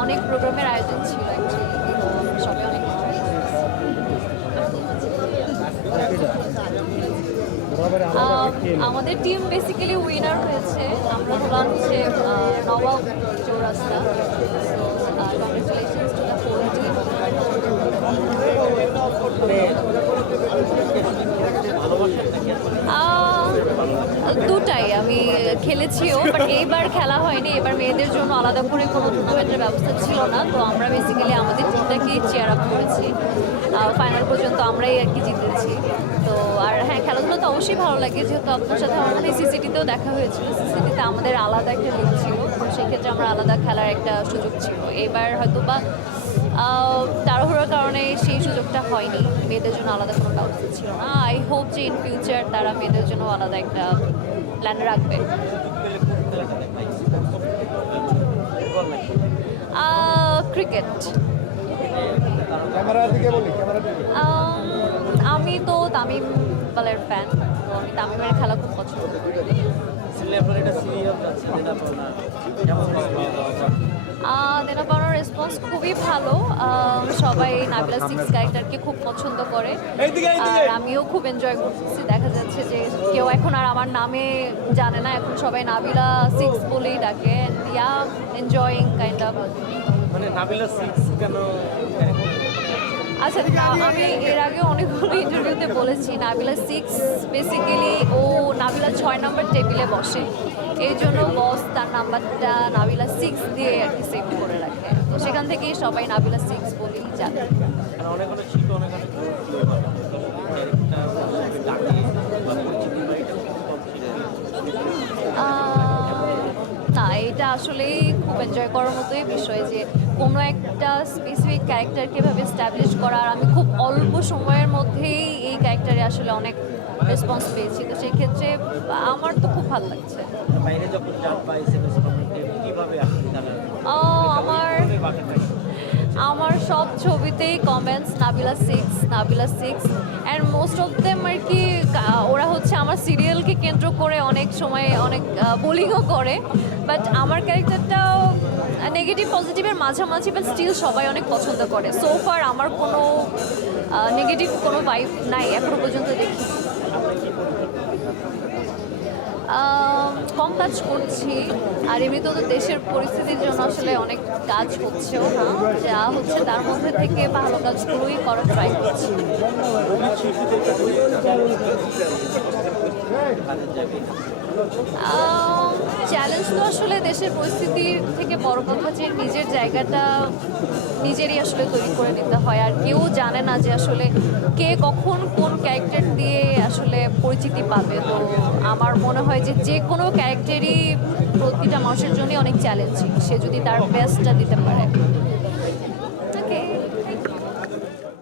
অনেক প্রোগ্রামের আয়োজন ছিল অনেক আমাদের টিম বেসিক্যালি উইনার হয়েছে, আমরা হলাম হচ্ছে Nawab Chowrasta so congratulations to the whole team দুটাই আমি খেলেছিও বাট এইবার খেলা হয়নি। এবার মেয়েদের জন্য আলাদা করে কোনো টুর্নামেন্টের ব্যবস্থা ছিল না, তো আমরা বেসিক্যালি আমাদের টিমটাকেই চেয়ার আপ করেছি। ফাইনাল পর্যন্ত আমরাই আর কি জিতেছি। তো, আর হ্যাঁ খেলাধুলা তো অবশ্যই ভালো লাগে, যেহেতু আপনার সাথে আমার মনে সিসিটিতেও দেখা হয়েছিল। সিসিটিতে আমাদের আলাদা একটা লিগ ছিল সেক্ষেত্রে আমরা আলাদা খেলার একটা সুযোগ ছিল। এবার হয়তো বা তাড়াহুড়োর কারণে সেই সুযোগটা হয়নি। মেয়েদের জন্য আলাদা কোনো ব্যবস্থা ছিল না। আই হোপ যে ইন ফিউচার তারা মেয়েদের জন্য আলাদা একটা প্ল্যান রাখবে। ক্রিকেট ক্যামেরার দিকে বলি ক্যামেরার দিকে। আমি তো তামিম ইকবালের ফ্যান তো আমি তামিমের খেলা খুব পছন্দ করি। দেনা রেসপন্স খুবই ভালো। সবাই নাবিলা সিক্স ক্যারেক্টারকে খুব পছন্দ করে। আর আমিও খুব এনজয় করতেছি। দেখা যাচ্ছে যে কেউ এখন আর আমার নামে জানে না। এখন সবাই নাবিলা সিক্স বলেই ডাকে। ইয়া এনজয়িং কাইন্ড অফ মানে নাবিলা সিক্স কেন আচ্ছা আমি এর আগে অনেকগুলো ইন্টারভিউতে বলেছি। নাবিলা সিক্স বেসিক্যালি ও নাবিলা ছয় নম্বর টেবিলে বসে। এই জন্য বস তার নাম্বারটা নাবিলা সিক্স দিয়ে আর কি সেভ করে রাখে। তো সেখান থেকেই সবাই নাবিলা সিক্স বলেই জানে অনেক অনেক অনেক না এটা আসলেই খুব এনজয় করার মতোই বিষয় যে কোনো একটা স্পেসিফিক ক্যারেক্টারকে এভাবে স্ট্যাবলিশ করা আর আমি খুব অল্প সময়ের মধ্যেই এই ক্যারেক্টারে আসলে অনেক রেসপন্স পেয়েছি। তো সেক্ষেত্রে আমার তো খুব ভালো লাগছে। বাইরে যখন আমার সব ছবিতেই comments Nabila six Nabila six and most of them আর কি ওরা হচ্ছে আমার সিরিয়ালকে কেন্দ্র করে অনেক সময় অনেক বোলিংও করে বাট আমার ক্যারেক্টারটাও নেগেটিভ পজিটিভের মাঝামাঝি বাট স্টিল সবাই অনেক পছন্দ করে। সো ফার আমার কোনো নেগেটিভ কোনো ভাইব নাই, এখনও পর্যন্ত দেখি। কম কাজ করছি, আর এমনিতেও তো দেশের পরিস্থিতির জন্য আসলে অনেক কাজ হচ্ছেও না। যা হচ্ছে তার মধ্যে থেকে ভালো কাজগুলোই করার ট্রাই করছি। চ্যালেঞ্জ তো আসলে দেশের পরিস্থিতির থেকে বড় কথা যে নিজের জায়গাটা নিজেরই আসলে তৈরি করে নিতে হয়, আর কেউ জানে না যে আসলে কে কখন কোন ক্যারেক্টার পরিচিতি পাবে। তো আমার মনে হয় যে যে কোনো ক্যারেক্টারই প্রতিটা মানুষের জন্যই অনেক চ্যালেঞ্জিং সে যদি তার বেস্টটা দিতে পারে।